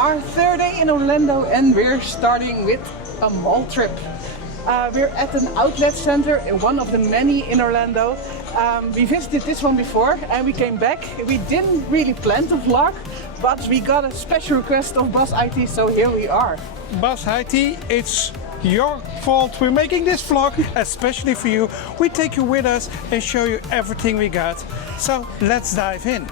our third day in Orlando and we're starting with a mall trip. We're at an outlet center, one of the many in Orlando. We visited this one before and we came back. We didn't really plan to vlog, but we got a special request of Buzz IT, so here we are. Buzz IT, it's your fault we're making this vlog, especially for you. We take you with us and show you everything we got. So let's dive in.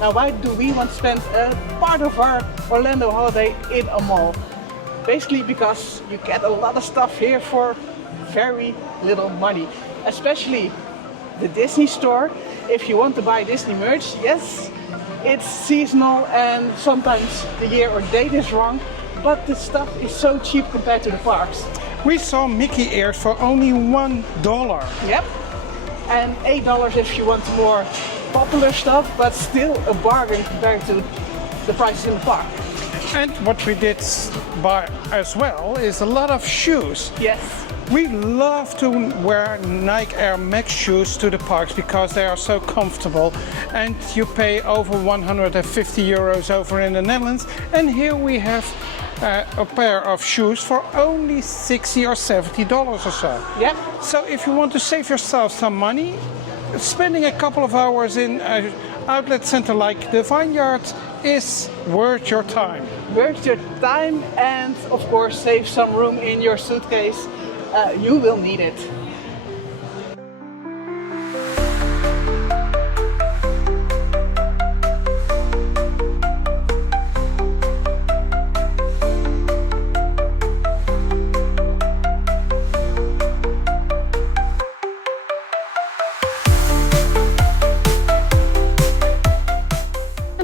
Now, why do we want to spend a part of our Orlando holiday in a mall? Basically because you get a lot of stuff here for very little money. Especially the Disney store. If you want to buy Disney merch, yes, it's seasonal and sometimes the year or date is wrong, but the stuff is so cheap compared to the parks. We saw Mickey ears for only $1. Yep, and $8 if you want more popular stuff, but still a bargain compared to the prices in the park. And what we did buy as well is a lot of shoes. Yes. We love to wear Nike Air Max shoes to the parks because they are so comfortable, and you pay over 150 euros over in the Netherlands, and here we have a pair of shoes for only $60 or $70 or so. Yep. So if you want to save yourself some money, spending a couple of hours in an outlet center like the Vineyard is worth your time. Worth your time, and of course save some room in your suitcase. You will need it.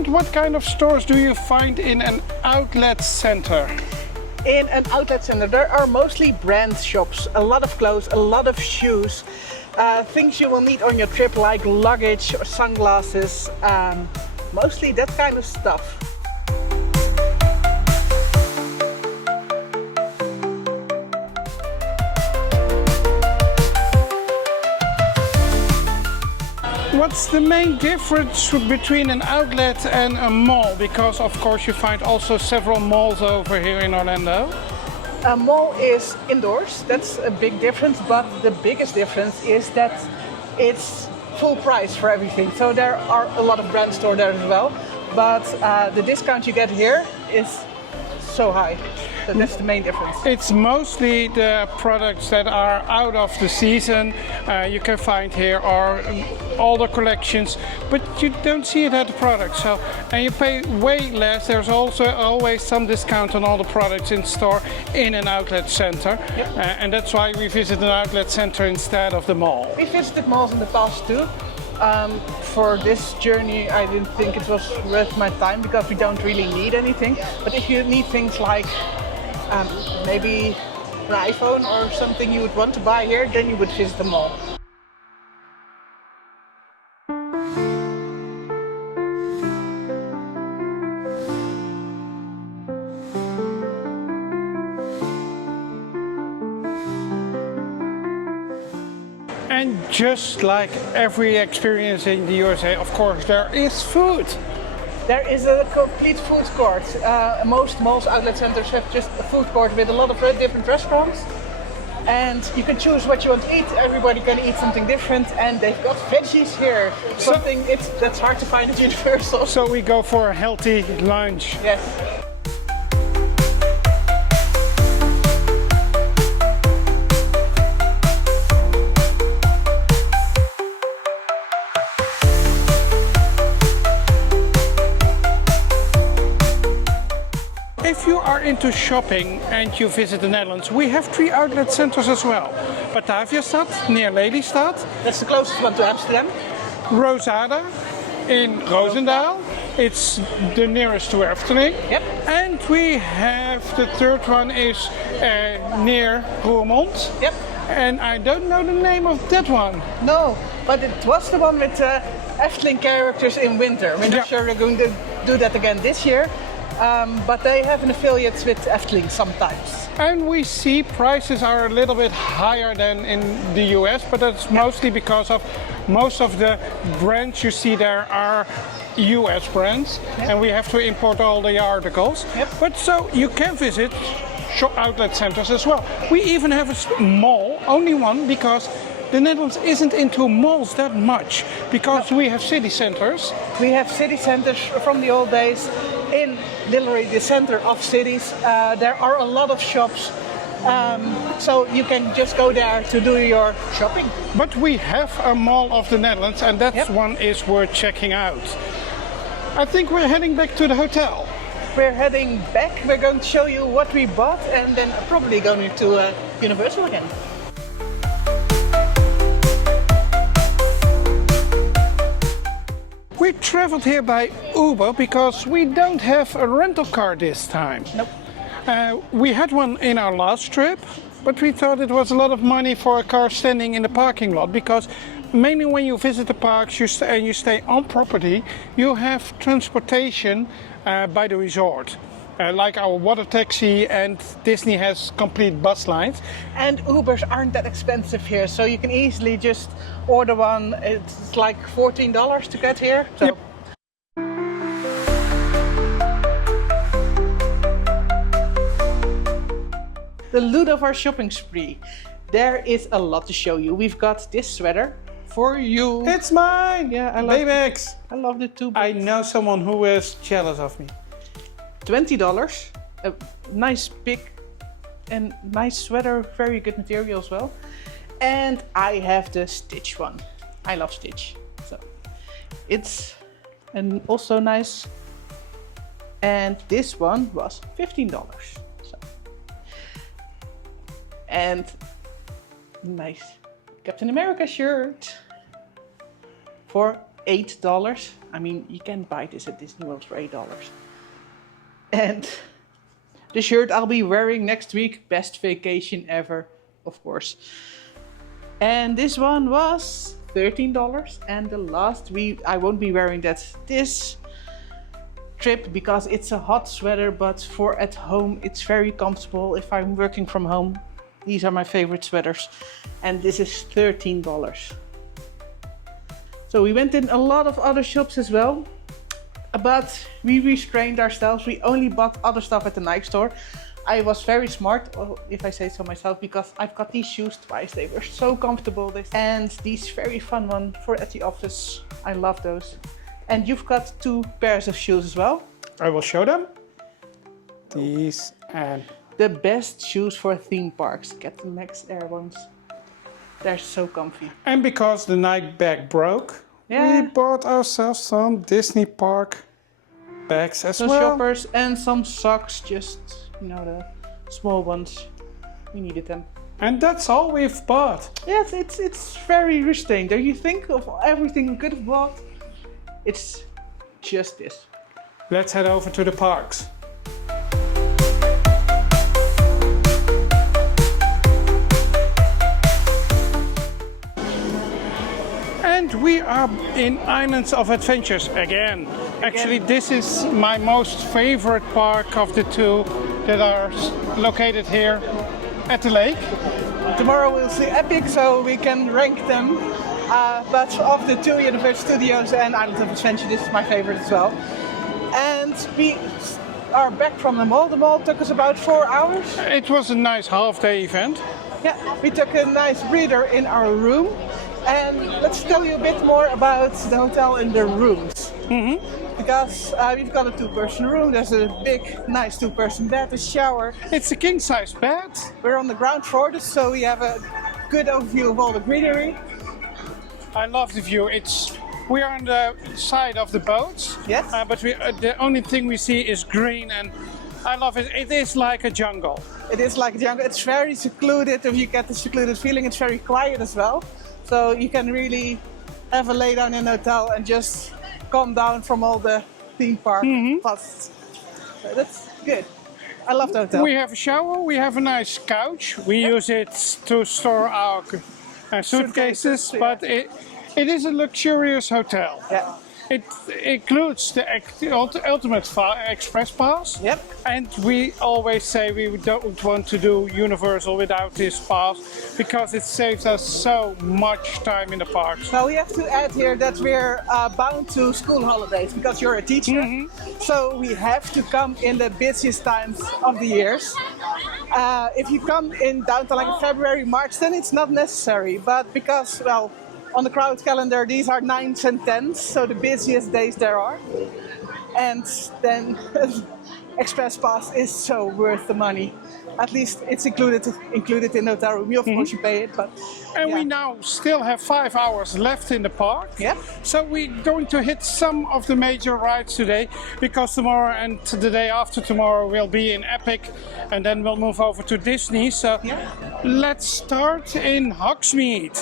What kind of stores do you find in an outlet center? In an outlet center there are mostly brand shops, a lot of clothes, a lot of shoes, things you will need on your trip like luggage or sunglasses, mostly that kind of stuff. What's the main difference between an outlet and a mall? Because of course you find also several malls over here in Orlando. A mall is indoors, that's a big difference, but the biggest difference is that it's full price for everything. So there are a lot of brand stores there as well, but the discount you get here is so high. So that's the main difference. It's mostly the products that are out of the season. You can find here are all the collections, but you don't see it at the products. So, and you pay way less. There's also always some discount on all the products in store in an outlet center. Yep. And that's why we visit an outlet center instead of the mall. We visited malls in the past too. For this journey I didn't think it was worth my time because we don't really need anything. But if you need things like maybe an iPhone or something you would want to buy here, then you would visit the mall. And just like every experience in the USA, of course, there is food. There is a complete food court. Most malls, outlet centers have just a food court with a lot of different restaurants. And you can choose what you want to eat. Everybody can eat something different, and they've got veggies here. Something that's hard to find at Universal. So we go for a healthy lunch. Yes. If you are into shopping and you visit the Netherlands, we have 3 outlet centers as well. Bataviastad, near Lelystad. That's the closest one to Amsterdam. Rosada in Roosendaal. It's the nearest to Efteling. Yep. And we have the third one is near Roermond. Yep. And I don't know the name of that one. No, but it was the one with Efteling characters in winter. We're not sure we're going to do that again this year. but they have an affiliate with Efteling sometimes. And we see prices are a little bit higher than in the US, but that's mostly because of most of the brands you see there are US brands, and we have to import all the articles. But so you can visit outlet centers as well. We even have a mall, only one, because the Netherlands isn't into malls that much, because we have city centers. We have city centers from the old days in literally the center of cities. There are a lot of shops, so you can just go there to do your shopping. But we have a mall of the Netherlands, and that one is worth checking out. I think we're heading back to the hotel. We're heading back. We're going to show you what we bought and then probably going to Universal again. We traveled here by Uber because we don't have a rental car this time. Nope. We had one in our last trip, but we thought it was a lot of money for a car standing in the parking lot, because mainly when you visit the parks and you stay on property, you have transportation by the resort. Like our water taxi, and Disney has complete bus lines. And Ubers aren't that expensive here, so you can easily just order one. It's like $14 to get here. So. Yep. The loot of our shopping spree. There is a lot to show you. We've got this sweater for you. It's mine! Yeah, I love Baymax! I love it too. I know someone who is jealous of me. $20, a nice big and nice sweater, very good material as well. And I have the Stitch one. I love Stitch, so it's also nice. And this one was $15. So. And nice Captain America shirt for $8. I mean, you can buy this at Disney World for $8. And the shirt I'll be wearing next week, best vacation ever, of course. And this one was $13, and the last I won't be wearing that this trip because it's a hot sweater, but for at home it's very comfortable. If I'm working from home, these are my favorite sweaters, and this is $13. So we went in a lot of other shops as well. But we restrained ourselves. We only bought other stuff at the Nike store. I was very smart, if I say so myself, because I've got these shoes twice. They were so comfortable. And these very fun ones for at the office. I love those. And you've got 2 pairs of shoes as well. I will show them. These and... The best shoes for theme parks. Get the Max Air ones. They're so comfy. And because the Nike bag broke, we bought ourselves some Disney park bags as well. Some shoppers and some socks, just, you know, the small ones. We needed them. And that's all we've bought. Yes, it's very restrained. Don't you think of everything we could have bought? It's just this. Let's head over to the parks. And we are in Islands of Adventures again. Actually, this is my most favorite park of the 2 that are located here at the lake. Tomorrow we'll see Epic, so we can rank them. But of the 2 Universal Studios and Islands of Adventure, this is my favorite as well. And we are back from the mall. The mall took us about 4 hours. It was a nice half-day event. Yeah, we took a nice breather in our room. And let's tell you a bit more about the hotel and the rooms. Because we've got a 2-person room. There's a big, nice 2-person bed, a shower. It's a king-size bed. We're on the ground floor, so we have a good overview of all the greenery. I love the view. We are on the side of the boats. Yes. But the only thing we see is green, and I love it. It is like a jungle. It is like a jungle. It's very secluded. If you get the secluded feeling, it's very quiet as well. So you can really have a lay down in a hotel and just calm down from all the theme park fuss. So that's good. I love the hotel. We have a shower, we have a nice couch. We use it to store our suitcases, but it is a luxurious hotel. Yeah. It includes the ultimate express pass. Yep. And we always say we don't want to do Universal without this pass because it saves us so much time in the parks. Now we have to add here that we're bound to school holidays because you're a teacher. So we have to come in the busiest times of the years. If you come in downtown like February, March, then it's not necessary. But because, well, on the crowd calendar, these are 9s and 10s, so the busiest days there are. And then Express Pass is so worth the money. At least it's included in the hotel room. You of course you pay it, but And yeah. we now still have 5 hours left in the park. Yep. So we're going to hit some of the major rides today because tomorrow and the day after tomorrow we'll be in Epic and then we'll move over to Disney. So let's start in Hogsmeade.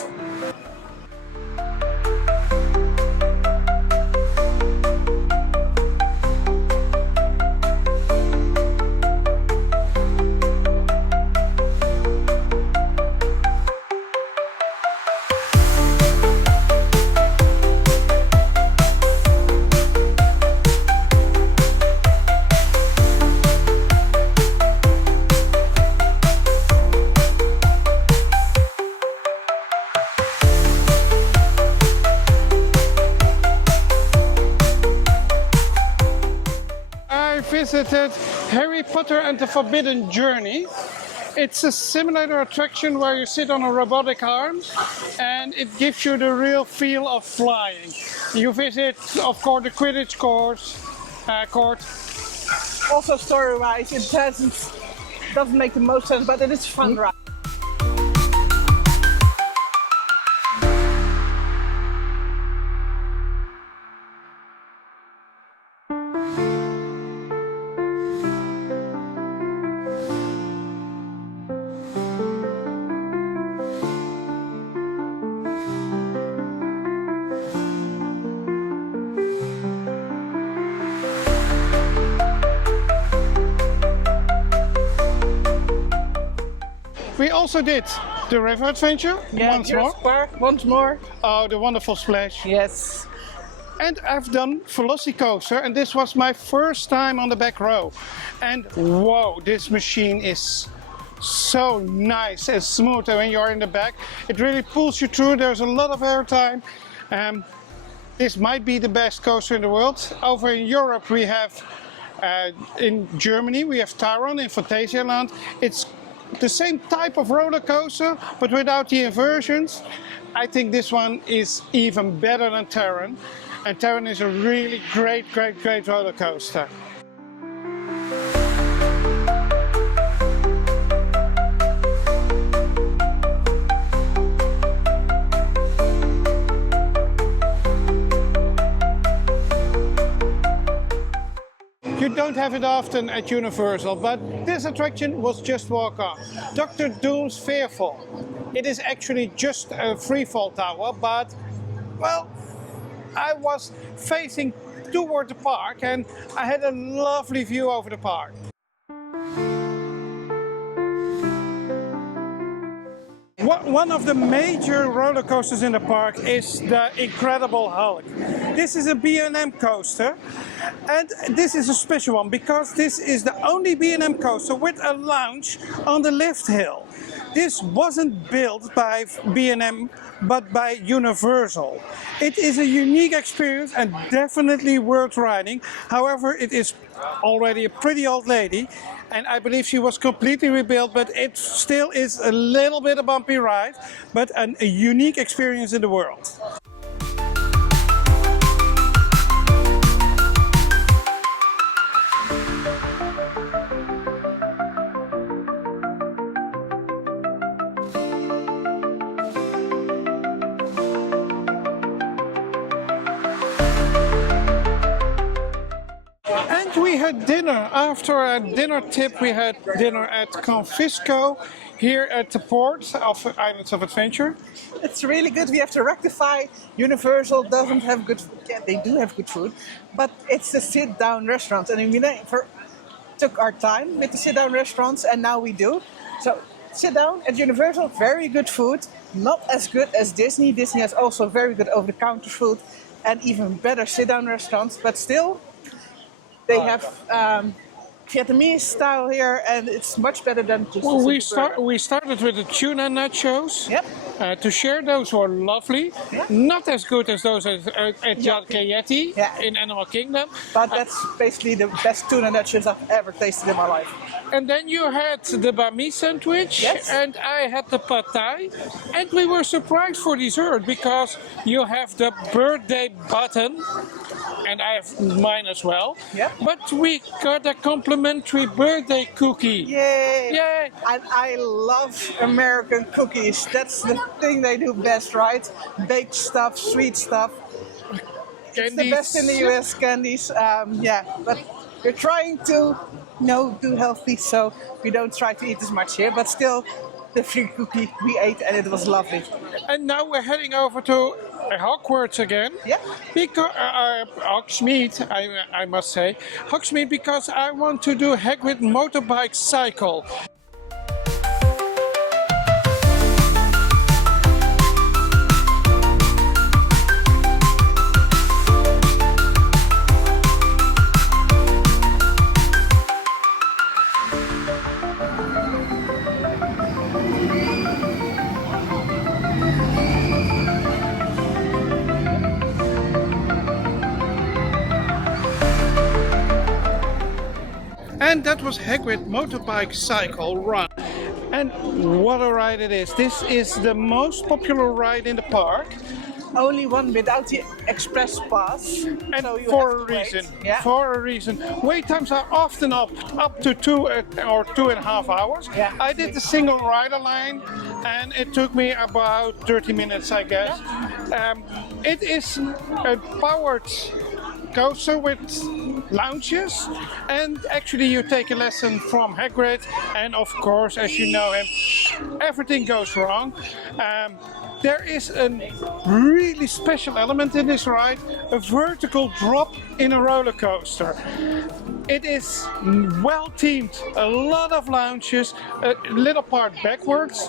Visited Harry Potter and the Forbidden Journey. It's a simulator attraction where you sit on a robotic arm and it gives you the real feel of flying. You visit, of course, the Quidditch court. Also story-wise, it doesn't make the most sense, but it is fun ride. We also did the river adventure once more. Oh, the wonderful splash. Yes. And I've done Velocicoaster, and this was my first time on the back row. And whoa, this machine is so nice and smooth. And when you're in the back, it really pulls you through. There's a lot of airtime. This might be the best coaster in the world. Over in Europe, we have, in Germany, we have Taron in Fantasia Land. It's the same type of roller coaster, but without the inversions. I think this one is even better than Taron. And Taron is a really great roller coaster. You don't have it often at Universal, but this attraction was just walk on. Dr. Doom's Fearful. It is actually just a freefall tower, but, well, I was facing toward the park and I had a lovely view over the park. One of the major roller coasters in the park is the Incredible Hulk. This is a B&M coaster, and this is a special one because this is the only B&M coaster with a lounge on the lift hill. This wasn't built by B&M but by Universal. It is a unique experience and definitely worth riding. However, it is already a pretty old lady and I believe she was completely rebuilt, but it still is a little bit a bumpy ride, but a unique experience in the world. We had dinner. After a dinner tip, we had dinner at Confisco here at the port of Islands of Adventure. It's really good. We have to rectify. Universal doesn't have good food. Yeah, they do have good food, but it's a sit-down restaurant. And we took our time with the sit-down restaurants, and now we do. So sit down at Universal, very good food. Not as good as Disney. Disney has also very good over-the-counter food. and even better sit-down restaurants, but still they have Vietnamese style here, and it's much better than just Well, a simple burger. we started with the tuna nachos. Yep. To share, those were lovely. Yeah. Not as good as those at Yeti Yeah. in Animal Kingdom. But that's basically the best tuna nachos I've ever tasted in my life. And then you had the banh mi sandwich, Yes. and I had the pad thai. And we were surprised for dessert because you have the birthday button, and I have mine as well. Yep. But we got a complimentary birthday cookie. Yay! Yay! And I love American cookies. That's the thing they do best, right? Baked stuff, sweet stuff. It's the best in the US, candies. Yeah, but we're trying to do healthy, so we don't try to eat as much here. But still, the free cookie we ate, and it was lovely. And now we're heading over to Hogwarts again. Yeah. Because Hogsmeade, I must say, Hogsmeade, because I want to do Hagrid motorbike cycle. And that was Hagrid motorbike cycle run. And what a ride it is. This is the most popular ride in the park. Only one without the express pass. And so you for have a to wait. reason. Yeah. For a reason. Wait times are often up to 2 or 2.5 hours. Yeah. I did the single rider line and it took me about 30 minutes, I guess. It is a powered coaster with lounges, and actually you take a lesson from Hagrid, and of course, as you know him, everything goes wrong. There is a really special element in this ride, a vertical drop in a roller coaster. It is well themed, a lot of lounges, a little part backwards.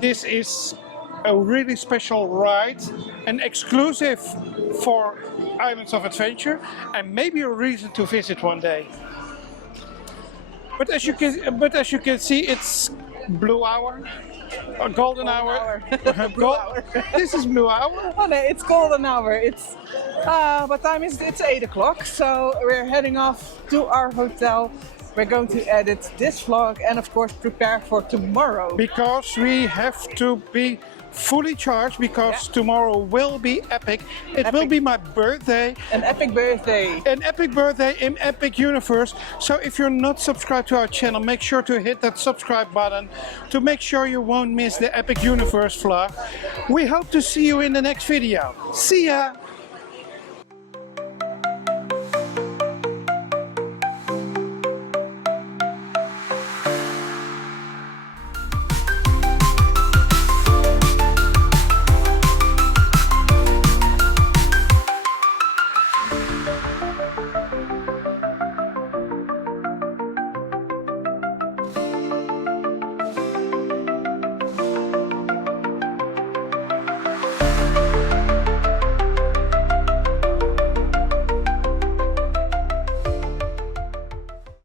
This is a really special ride, an exclusive for Islands of Adventure, and maybe a reason to visit one day. But as you can see, it's blue hour, a golden hour. Blue hour. This is blue hour. Oh no, it's golden hour. It's what time is it? It's 8 o'clock. So we're heading off to our hotel. We're going to edit this vlog and of course prepare for tomorrow. Because we have to be fully charged, because tomorrow will be epic. It will be my birthday. An epic birthday. An epic birthday in Epic Universe. So if you're not subscribed to our channel, make sure to hit that subscribe button to make sure you won't miss the Epic Universe vlog. We hope to see you in the next video. See ya!